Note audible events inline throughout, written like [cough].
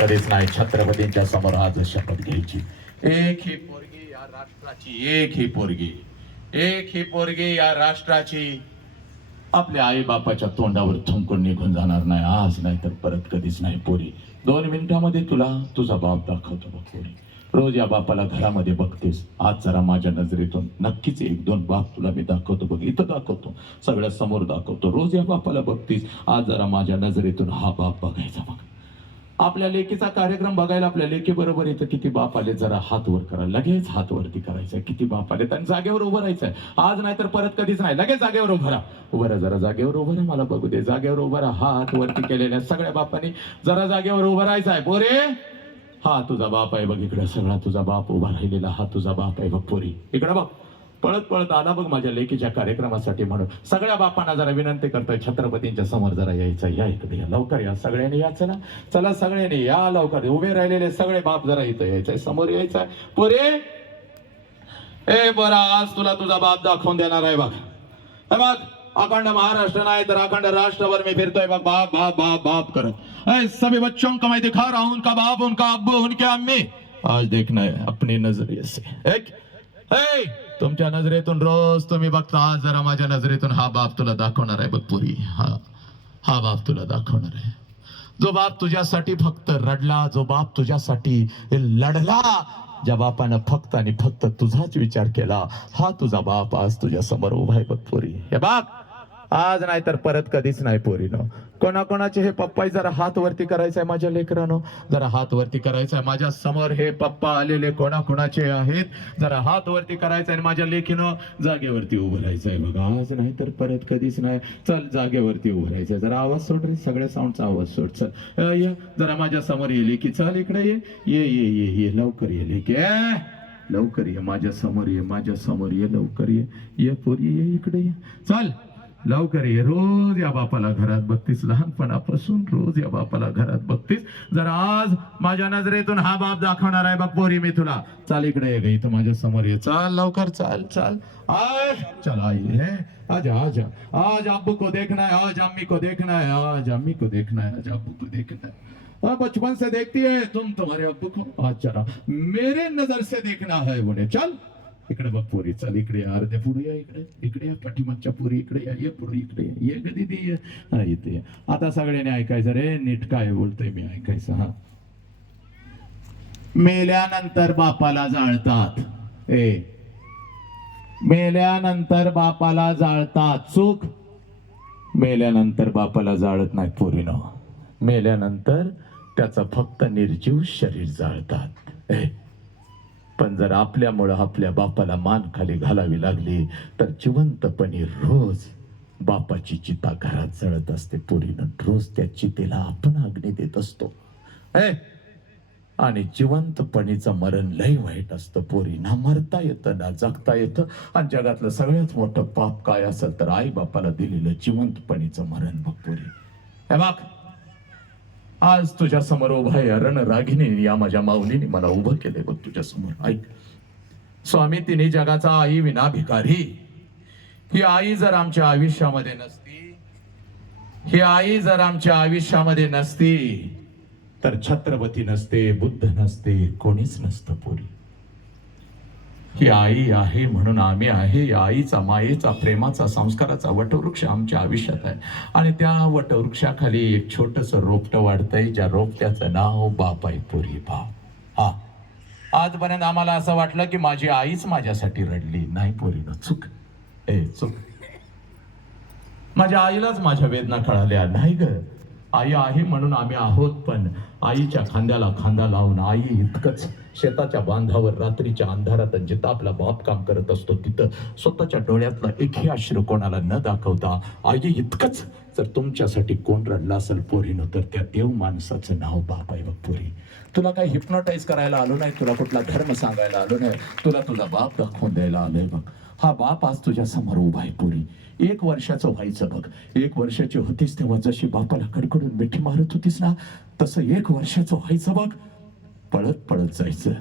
कधीच नाही छत्रपतींच्या समोर आज शपथ घ्यायची. एक ही पोरगी या राष्ट्राची एक ही पोरगी. एक ही पोरगी या राष्ट्राची. आपल्या आई बापाच्या तोंडावर थुंकून निघून जाणार नाही. आज नाही तर परत कधीच नाही पोरी. दोन मिनिटामध्ये तुला तुझा बाप दाखवतो बघ पोरी. रोज या बापाला घरामध्ये बघतेस. आज जरा माझ्या नजरेतून नक्कीच एक दोन बाप तुला मी दाखवतो बघ. इथं दाखवतो. सगळ्या समोर दाखवतो. रोज या बापाला बघतेस. आज जरा माझ्या नजरेतून हा बाप बघायचा बघ. आपल्या लेकीचा कार्यक्रम बघायला आपल्या लेकी बरोबर इथं किती बाप आले जरा हात वर करा. लगेच हात वरती करायचं किती बाप आले. आणि जागेवर उभं राहायचंय. आज नाही तर परत कधीच नाही. लगेच जागेवर उभं राहा. उभं राहा जरा जागेवर उभं राहा. मला बघू दे. जागेवर उभं राहा. हात वरती केलेल्या सगळ्या बापांनी जरा जागेवर उभं राहायचं आहे पोरे हा तुझा बाप आहे बघ इकडं. सगळा तुझा बाप उभा राहिलेला. हा तुझा बाप आहे बघ पोरी. इकडं बघ. पळत पळत आला बघ माझ्या लेकीच्या कार्यक्रमासाठी म्हणून. सगळ्या बापांना जरा विनंती करतोय छत्रपतींच्या समोर जरा यायचं. या इकडे या लवकर या. सगळ्यांनी या चला चला सगळ्यांनी या लवकर उभे राहिलेले सगळे बाप जरा इथं यायचंय. समोर यायचंय. पुरे! ए बरा आज तुला तुझा बाप दाखवून देणार आहे बघ. बघ अखंड महाराष्ट्र नाही तर अखंड राष्ट्रभर मी फिरतोय बघ. बाप बाप बाप बाप करत. ऐ सभी बच्चों को मैं दिखा रहा हूं. उनका बाप उनका अब्बू उनके अम्मी. आज देखना है अपनी नजरिए से. एक ऐ तुमच्या नजरेतून रोज तुम्ही बघता जरा माझ्या नजरेतून हा बाप तुला दाखवणार आहे बघ पुरी. हा हा बाप तुला दाखवणार आहे. जो बाप तुझ्यासाठी फक्त रडला जो बाप तुझ्यासाठी लढला ज्या बापानं फक्त आणि फक्त तुझाच विचार केला हा तुझा बाप आज तुझ्या समोर उभा आहे बघ पुरी. हे बाप आज नाही तर परत कधीच नाही पोरीनो. कोणाकोणाचे हे पप्पा जरा हात वरती करायचंय माझ्या लेकरांनो? जरा हात वरती करायचंय माझ्यासमोर हे पप्पा आलेले कोणाकोणाचे आहेत? जरा हात वरती करायचंय माझ्या लेखीनं जागेवरती उभं राहायचंय बघा. आज नाही तर परत कधीच नाही. चल जागेवरती उभं राहायचंय. जरा आवाज सोड रे सगळ्या साऊंडचा आवाज सोड. चल. ये. जरा माझ्यासमोर ये लेकी. चल इकडे ये. ये ये ये ये. लवकर ये लेकी. लवकर ये. माझ्यासमोर ये माझ्यासमोर ये. लवकर ये. ये पोरी ये इकडे ये. चल. लवकर ये रोज या बापाला घरात बघतीस. लहानपणापासून रोज या बापाला घरात बघतीस. जर आज माझ्या नजरेतून हा बाप दाखवणार आहे बघ पोरी मी तुला. चाल इकडे ये गई माझ्यासमोर ये. चाल लवकर चाल चाल. आज चला आई आजा आज आज अब्बू को देखना है आज अम्मी को देखना है आज अम्मी को देखना है आज अब्बू को देखना है. बचपन से देखती है तुम तुम्हारे अब्बू को. आज चला मेरे नजर से देखना है बोले चल. इकडे बघ पोरी चल इकडे या अर्ध्या पुढे या इकडे इकडे या पाठीमागच्या पुरी इकडे या ये पुढे इकडे ये ग दीदी ये. हा इथे आता सगळ्यांनी ऐकायचं रे नीट काय बोलतोय मी ऐकायचं हा. मेल्यानंतर बापाला जाळतात. ए. मेल्यानंतर बापाला जाळतात. चूक. मेल्यानंतर बापाला जाळत नाही पोरीनं. मेल्यानंतर त्याचं फक्त निर्जीव शरीर जाळतात. ए. पण जर आपल्यामुळं आपल्या बापाला मान खाली घालावी लागली तर जिवंतपणे रोज बापाची चिता घरात जळत असते. पोरीनं रोज त्या चितेला आपण अग्नी देत असतो. आणि जिवंतपणीचं मरण लय वाईट असतं. पोरी ना मरता येतं ना जगता येतं. आणि जगातलं सगळ्यात मोठं पाप काय असेल तर आई बापाला दिलेलं जिवंतपणीचं मरण बघ पोरी. हे बाप आज तुझ्या समोर उभा आहे रणरागिणी या माझ्या माऊलीने मला उभं केलंय बघ तुझ्या समोर ऐक. स्वामी तिने जगाचा आई विना भिकारी ही आई जर आमच्या आयुष्यामध्ये नसती ही आई जर आमच्या आयुष्यामध्ये नसती तर छत्रपती नसते बुद्ध नसते कोणीच नसतं पुरी. ही आई आहे म्हणून आम्ही आहे. आईचा मायेचा प्रेमाचा संस्काराचा वटवृक्ष आमच्या आयुष्यात आहे. आणि त्या वटवृक्षाखाली एक छोटंसं रोपटं वाढतंय ज्या रोपट्याचं नाव बाप आहे पुरी बाप. हा. आजपर्यंत आम्हाला असं वाटलं की माझी आईच माझ्यासाठी रडली. नाही पोरीनं चुक. ए चुक. माझ्या आईलाच माझ्या वेदना कळाल्या. नाही ग. आई आहे म्हणून आम्ही आहोत पण आईच्या खांद्याला खांदा लावून आई इतकंच शेताच्या बांधावर रात्रीच्या अंधारात जिथं आपला बाप काम करत असतो तिथं स्वतःच्या डोळ्यातला एकही अश्रू कोणाला न दाखवता आई इतकंच! जर तुमच्यासाठी कोण रडला असेल पोरीनं तर त्या देव माणसाचं नाव बाप आहे बघ पोरी. तुला काही हिप्नोटाईज करायला आलो नाही? तुला कुठला धर्म सांगायला आलो नाही? तुला तुझा बाप दाखवून द्यायला आलोय बघ. हा बाप आज तुझ्या समोर उभा आहे पोरी. एक वर्षाचं व्हायचं बघ. एक वर्षाची होतीस तेव्हा जशी बापाला कडकडून मिठी मारत होतीस ना तसं एक वर्षाचं व्हायचं बघ. पळत पळत जायचं.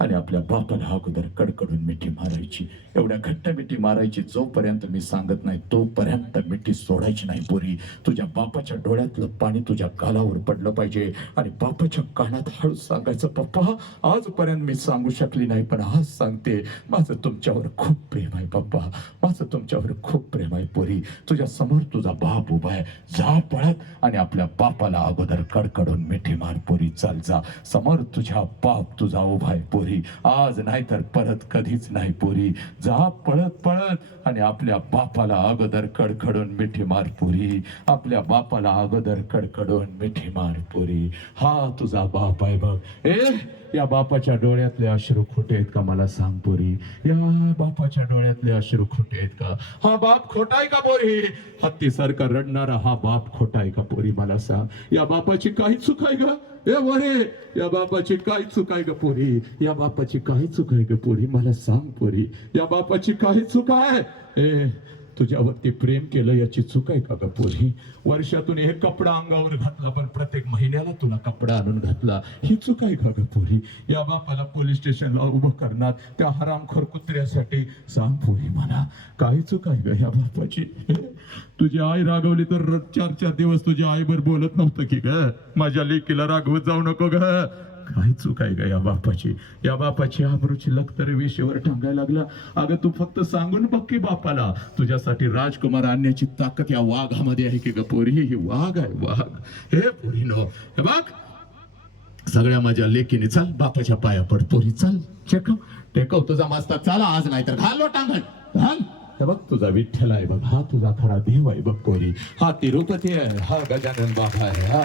आणि आपल्या बापाला अगोदर कडकडून मिठी मारायची. एवढ्या घट्ट मिठी मारायची जोपर्यंत मी सांगत नाही तोपर्यंत मिठी सोडायची नाही पोरी. तुझ्या बापाच्या डोळ्यातलं पाणी तुझ्या गालावर पडलं पाहिजे. आणि बापाच्या कानात हळू सांगायचं पप्पा आजपर्यंत मी सांगू शकली नाही पण आज सांगते. माझं तुमच्यावर खूप प्रेम आहे पप्पा. माझं तुमच्यावर खूप प्रेम आहे पोरी. तुझ्या समोर तुझा बाप उभा आहे. जा पळत आणि आपल्या बापाला अगोदर कडकडून मिठी मार पोरी. चाल जा. समोर तुझ्या बाप तुझा उभा आहे पोरी. पोरी. आज नाही तर परत कधीच नाही पोरी. जा पळत पळत आणि आपल्या बापाला अगोदर कडकडून मिठी मार पोरी. आपल्या बापाला अगोदर कडकडून मिठी मार पोरी. हा तुझा बाप आहे बघ. ए या बापाच्या डोळ्यातले अश्रू खोटे आहेत का मला सांग पोरी? या बापाच्या डोळ्यातले अश्रू खोटे आहेत का? हा बाप खोटा आहे का पोरी? हत्ती सारखा रडणारा हा बाप खोटा आहे का पोरी मला सांग? या बापाची काही चूक आहे का? ए वरे या बापाची काही चूक आहे का पोरी? या बापाची काय चूक आहे ग पोरी? मला सांग पोरी. या बापाची काय चूक आहे? ए तुझ्यावरती प्रेम केलं याची चूक आहे का ग पोरी? वर्षातून एक कपडा अंगावर घातला पण प्रत्येक महिन्याला तुला कपडा आणून घातला. ही चूक आहे का ग पोरी? या बापाला पोलीस स्टेशनला उभं करणार त्या हरामखोर कुत्र्यासाठी. सांग पोरी म्हणा काय चूक आहे ग या बापाची? तुझी आई रागवली तर चार चार दिवस तुझ्या आईवर बोलत नव्हतं की ग? माझ्या लेकीला रागवत जाऊ नको ग. काय चूक आहे ग या बापाची? या बापाची आबरूची लखतर वेशेवर टांगायला लागला. अगं तू फक्त सांगून बघ की बापाला. तुझ्यासाठी राजकुमार आणण्याची ताकद या वाघामध्ये आहे की ग पोरी? ही वाघ आहे वाघ. हे पोरी नो हे बघ. सगळ्या माझ्या लेकीने चाल बापाच्या पाया पड. पोरी चाल. चेकव. टेकव तुझा मास्तर. चाला आज नाही तर घालो टांगण. घाल. हे बघ तुझा विठ्ठल आहे बघ हा तुझा खरा देव आहे बघ पोरी हा तिरुपती आहे हा गजानन बाबा आहे हा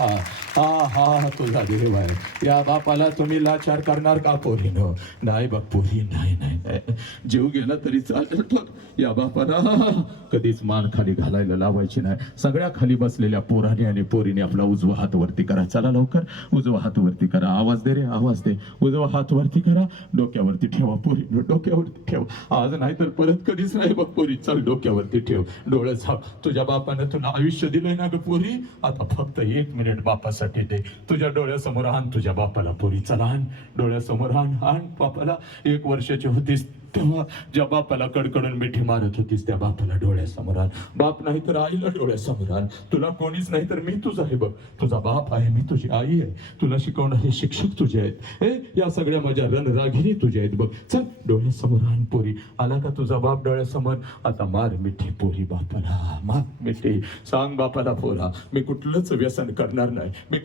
हा हा तुझा देव आहे. या बापाला तुम्ही लाचार करणार का पोरीनो? नाही बघ पोरी नाही नाही. [laughs] जीव गेला तरी चालेल या बापाना कधीच मान खाली घालायला लावायची नाही. सगळ्या खाली बसलेल्या पोराने आणि पोरीने आपला उजवा हात वरती करा. चला लवकर उजवा हात वरती करा. आवाज दे रे आवाज दे. उजवा हात वरती करा. डोक्यावरती ठेवा पोरी डोक्यावरती ठेवा. आज नाही तर परत कधीच नाही बघ पोरी. चल डोक्यावरती ठेव. डोळे झाप. तुझ्या बापानं तुला आयुष्य दिलंय ना ग पोरी? आता फक्त एक मिनिट बापासाठी दे. तुझ्या डोळ्यासमोर आण तुझ्या बापाला पोरी. चला आण. डोळ्यासमोर आण आण बापाला. एक वर्षाची होती तेव्हा ज्या बापाला कडकडून मिठी मारत होतीस त्या बापाला डोळ्यासमोर आण. बाप नाही तर आईला डोळ्यासमोर आण. तुला कोणीच नाही तर मी तुझा आहे बघ. तुझा बाप आहे मी तुझी आई आहे. तुला शिकवणारे शिक्षक तुझे आहेत. हे या सगळ्या माझ्या रणरागिरी तुझे आहेत बघ. चल डोळ्यासमोर आण पोरी. आला का तुझा बाप डोळ्यासमोर आता मार मिठी पोरी बापाला. मार मिठी. सांग बापाला पोरा. मी कुठलंच व्यसन करणार नाही. मी